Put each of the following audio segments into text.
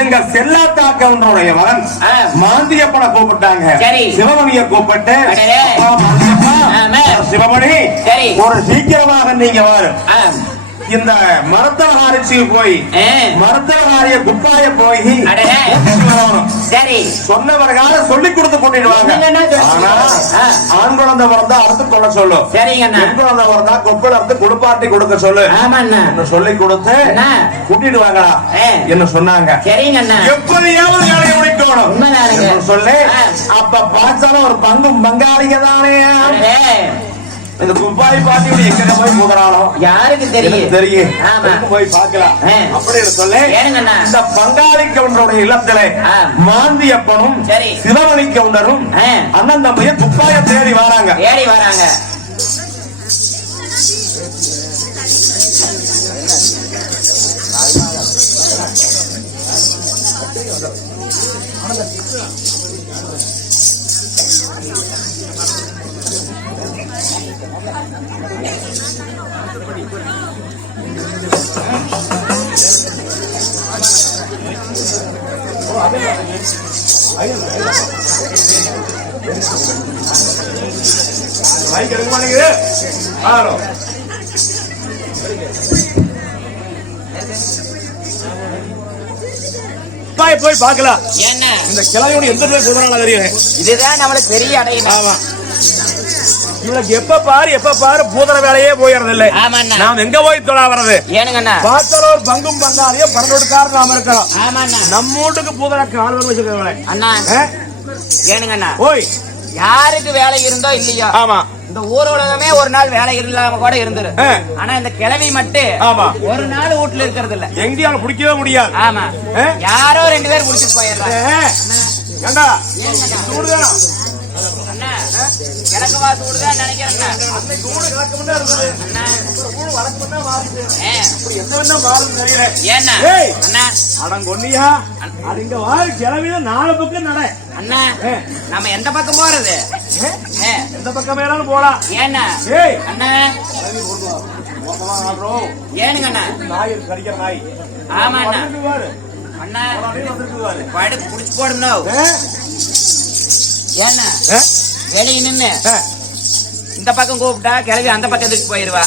எங்க செல்லாத்தாக்கவனுடைய மகன் மாந்தியப்பனை கூப்பிட்டாங்க. சிவமணியை கூப்பிட்டு சிவமணி ஒரு சீக்கிரமாக நீங்க வாரு, இந்த மருத்துவகாரிக்கு போய் மருத்துவகாரிய குப்பாய போய் சொன்னவர்கால சொல்லி கொடுத்து கொண்டிடுவாங்க. ஆனா ஆண் குழந்தை பிறந்தா அறுத்து கொள்ள சொல்லு, பெண் குழந்தை பிறந்தா கொப்பல் அறுத்து குடுப்பாட்டி கொடுக்க சொல்லு சொல்லி கொடுத்து கூட்டிடுவாங்களா என்ன சொன்னாங்க. எப்படியாவது வேலையை முடிக்கணும் சொல்லி அப்ப பார்த்தாலும் ஒரு பங்கும் பங்காளிக தானே. இந்த குப்பாய் பாட்டியோட எங்க போய் போகிறானோ யாருக்கு தெரியும் போய் பார்க்கலாம் அப்படின்னு சொல்லி இந்த பங்காளி கவுண்டருடைய இல்லத்திலே மாந்தியப்பனும் சிவமணி கவுண்டரும் அண்ணன் தம்பிய குப்பாய தேடி வராங்க. போய் பார்க்கலாம். இந்த கிளையோட எந்த தெரியும், இதுதான் நம்மளுக்கு பெரிய அடையும். இவளுக்கு எப்ப பாரு பூதர வேலையே போயிறது இல்லை. நாம் எங்க போய் தொழா வர்றது பார்த்தாலும் ஒரு பங்கும் பங்காளியோ பரநோட்டுக்காரர் நாம இருக்கிறோம். நம்ம வீட்டுக்கு பூதர கால் வச்சிருக்க போய் யாருக்கு வேலை இருந்தோ இல்லையோ இந்த ஊர் உலகமே ஒரு நாள் வேலை இல்லாம கூட இருந்துரு. ஆனா இந்த கிழவி மட்டும் ஒரு நாள் வீட்டுல இருக்கிறது இல்ல, எங்கேயும் பிடிக்கவே முடியாது. ஆமா, யாரோ 2 பேர் முடிச்சுட்டு போயிடுறாங்க. கிழக்குவா சூடுதான் நினைக்கிறேன். நாலு பக்கம் நட அண்ணா, நம்ம எந்த பக்கம் போறது? எந்த பக்கம் வேணாலும் போலாம். ஏன்னா அண்ணா ஏனுங்க அண்ணா நாய் கடிக்கிற நாய். ஆமா அண்ணா அண்ணா படு புடிச்சு போடணும். ஏன்னா வெளியே நின்னு இந்த பக்கம் கூப்பிட்டா கிளவி அந்த பக்கம் எதுக்கு போயிருவா,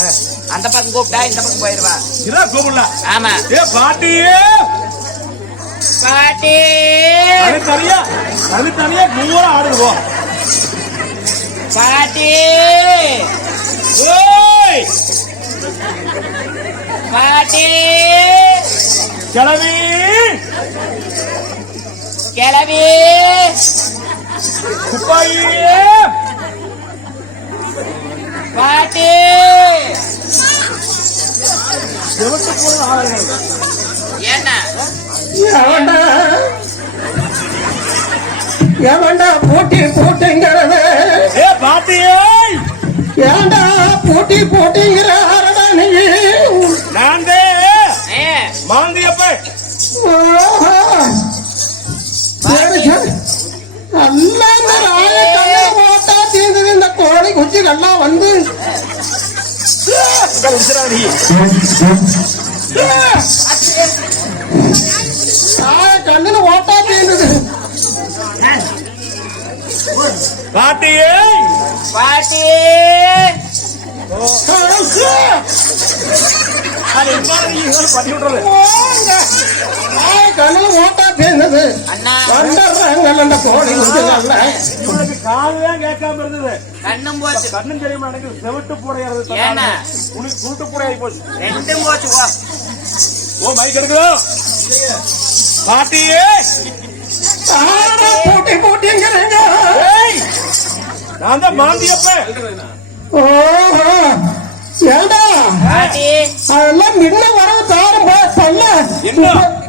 அந்த பக்கம் கூப்பிட்டா இந்த பக்கம் போயிருவா. கூப்பிடலாம். ஆமா பாட்டி பாட்டி தனியா தூரம் ஆடுவோம். பாட்டி பாட்டி கிளவி கிளவி குப்பாயே பாட்டி ஏண்டா போட்டி போட்டிங்கிறது பாட்டியே, ஏண்டா போட்டி போட்டிங்கிற நீ? நான் மாந்தியப்ப ஓட்டா தீர்ந்தது. இந்த கோழி குச்சிகள்லாம் வந்து கண்ணுல ஓட்டா தீர்ந்தது. பாட்டியே பாட்டியே கண்ணுல ஓட்டா தீர்ந்தது. வந்துடுறாங்க கோழி குச்சிகள்ல. காதுதான் கேட்காம இருந்தது, கண்ணும் போச்சு. கண்ணும் தெரியுமா எனக்கு செவட்டு பூடையாது, உனக்கு கூட்டு பூடையாகி போச்சு. ரெண்டும் போச்சு. ஓ மைக் எடுக்கணும். பாட்டியே போட்டி போட்டிங்கிறீங்க. நான் தான் மாந்தியப்ப. ஏண்டா அதெல்லாம் முன்ன வரவு தாரம் சொல்ல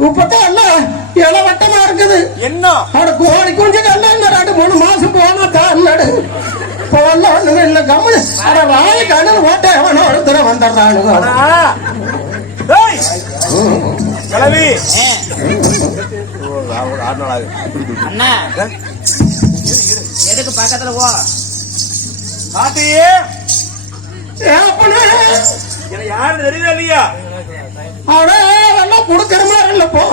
இப்பதான் எல்லாம் இளவட்டமா இருக்குது. என்ன அவட கோழி குஞ்சுகள் 2-3 மாசம் போனா தாரு போல ஒண்ணுமே இல்ல. கம்முனு அட வாய கண்ணு ஓட்ட எவனோ ஒருத்தர வந்துடுறானுங்க. கிளவி அண்ணா எதுக்கு பக்கத்துல போ. பாட்டியே யாரு தெரியல இல்லையா? அவட குடுக்கற மாதிரி இல்ல போ.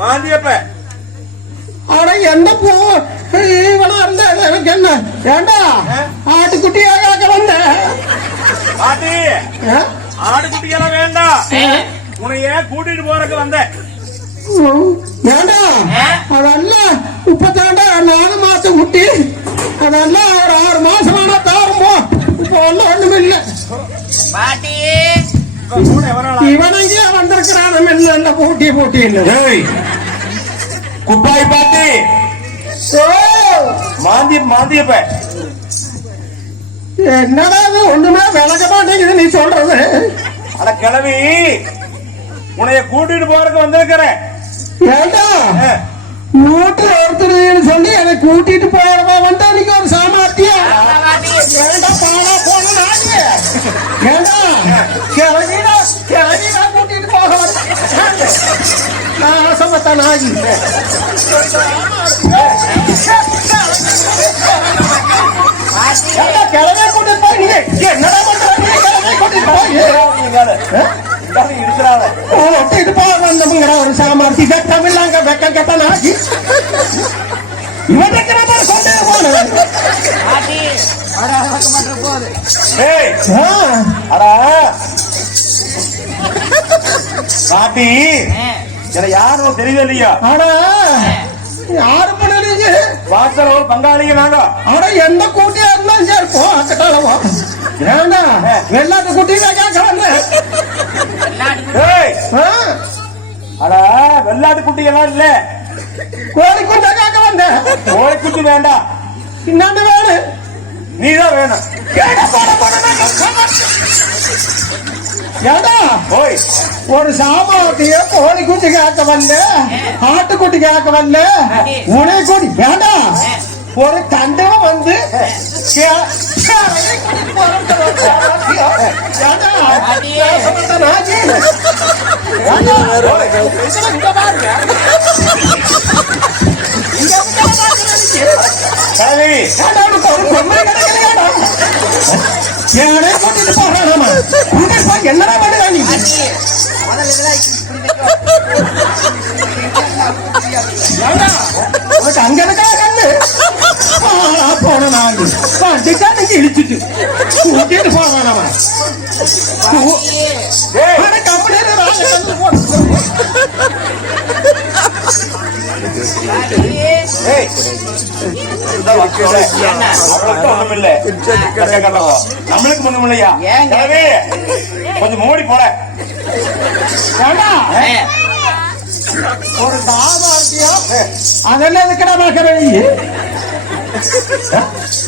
மாந்தியப்ப ஆனா என்ன போ இவனா இருந்தா எனக்கு என்ன ஏண்டா ஆட்டுக்குட்டியாக வந்த பாட்டி ஆடுகுட்டியெல்லாம் வேண்டாம், உன்னைய கூட்டிட்டு போறதுக்கு வந்தேன். ஏண்டா அதெல்லாம் இப்பதாண்டா 4 மாசம் குட்டி, அதெல்லாம் ஒரு 6 மாசம் வேணா தாருமோ. இப்ப எல்லாம் ஒண்ணுமே இல்ல. இவனங்கே வந்திருக்கிறான் என்ன போட்டி போட்டி குப்பாய் பாட்டி மாந்தியப்ப என்னடா இது ஒண்ணுமே விளக்க மாட்டேங்குது நீ சொல்றது. அட கிளவி, உன்னைய கூட்டிட்டு போறதுக்கு வந்திருக்கிறேன். ஏண்டா வீட்டுல ஒருத்தர் சொல்லி என்னை கூட்டிட்டு போறவா வந்தா நீங்க ஒரு சாமர்த்தியம். ஏண்டா பாடா போன நாடு ஏண்டா கிளவினா கூட்டிட்டு போக நான் ஆசைப்பட்டேன் நாகி. கிளவே கூட்டிட்டு போய் நீங்க என்னடா பண்றீங்க? கிளவே கூட்டிட்டு போய் ஒரு சாமர்த்தி தமிழ்லாங்க வெக்க கெட்டானா இவனுக்கு கொண்டே போன பாட்டி யாரும் தெரியல இல்லையா? ஆனா யாரு பண்ணுறீங்க? வாசல் ஒரு பங்காளிங்க நாங்க. ஆனா எந்த கூட்டியா இருந்தாலும் சரி போ அக்கட்டாளவா. ஏண்டா வெள்ளாட்டு குட்டியில கேட்கறாங்க. அட வெள்ளாட்டு குட்டி எல்லாம் இல்ல, கோழி குட்டை கேட்க வந்த. கோழி குட்டி வேண்டாம், இன்னொன்று வேணும். நீதான் வேணும். ஏண்டா ஒரு சாமாத்திய கோழி குட்டி கேட்க வரல, ஆட்டுக்குட்டி கேட்க வரல, உனை குட்டி வேண்டா. ஒரு தண்டவம் வந்து என்னடா பண்ணுறா நீ? உனக்கு அங்க இருக்கா கண்ணு போன நாங்க வண்டிக்கா நீங்க இழிச்சிட்டு கூட்டிட்டு போறான் அவன். நம்மளுக்கு ஒண்ணும் இல்லையா? கொஞ்சம் மூடி போட ஒரு சாமார்த்தியா அதெல்லாம் எதுக்கடா பார்க்கற நீ?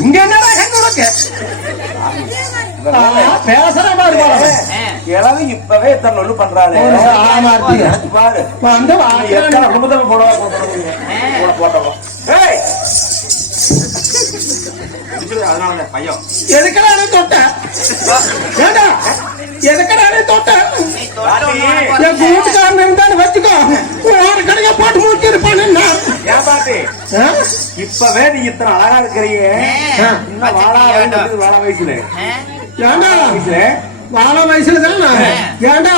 இங்க என்னடா கண்ணுக்கு பேசுற மாதிரி கிழவி இப்பவே எத்தனை நொல்லு பண்றாரு. பாரு வந்து எத்தனை குடும்பத்தை போட்டோம். அதனால பையன் எதுக்கடா தொட்ட? ஏண்டா எதுக்கடா தொட்ட? என் வீட்டுக்காரன் இருந்தாலும் வச்சுக்கோ, ஒரு கடையை போட்டு மூட்டி இருப்பான். ஏன் பாட்டி இப்பவே நீ இத்தனை அழகா இருக்கிறீங்க, வாழ வயசுல ஏண்டா வாழ வயசுல தானே ஏண்டா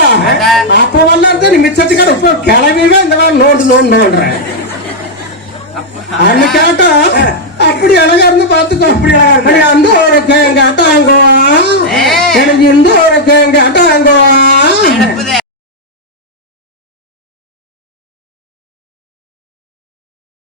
அப்ப வரல நீ மிச்சத்துக்கார இப்ப கிளம்பிவே இந்த மாதிரி நோண்டுறேன். அன்னைக்கு கேட்டா அப்படி அழகா இருந்து பாத்துக்கோ. அப்படி அழகா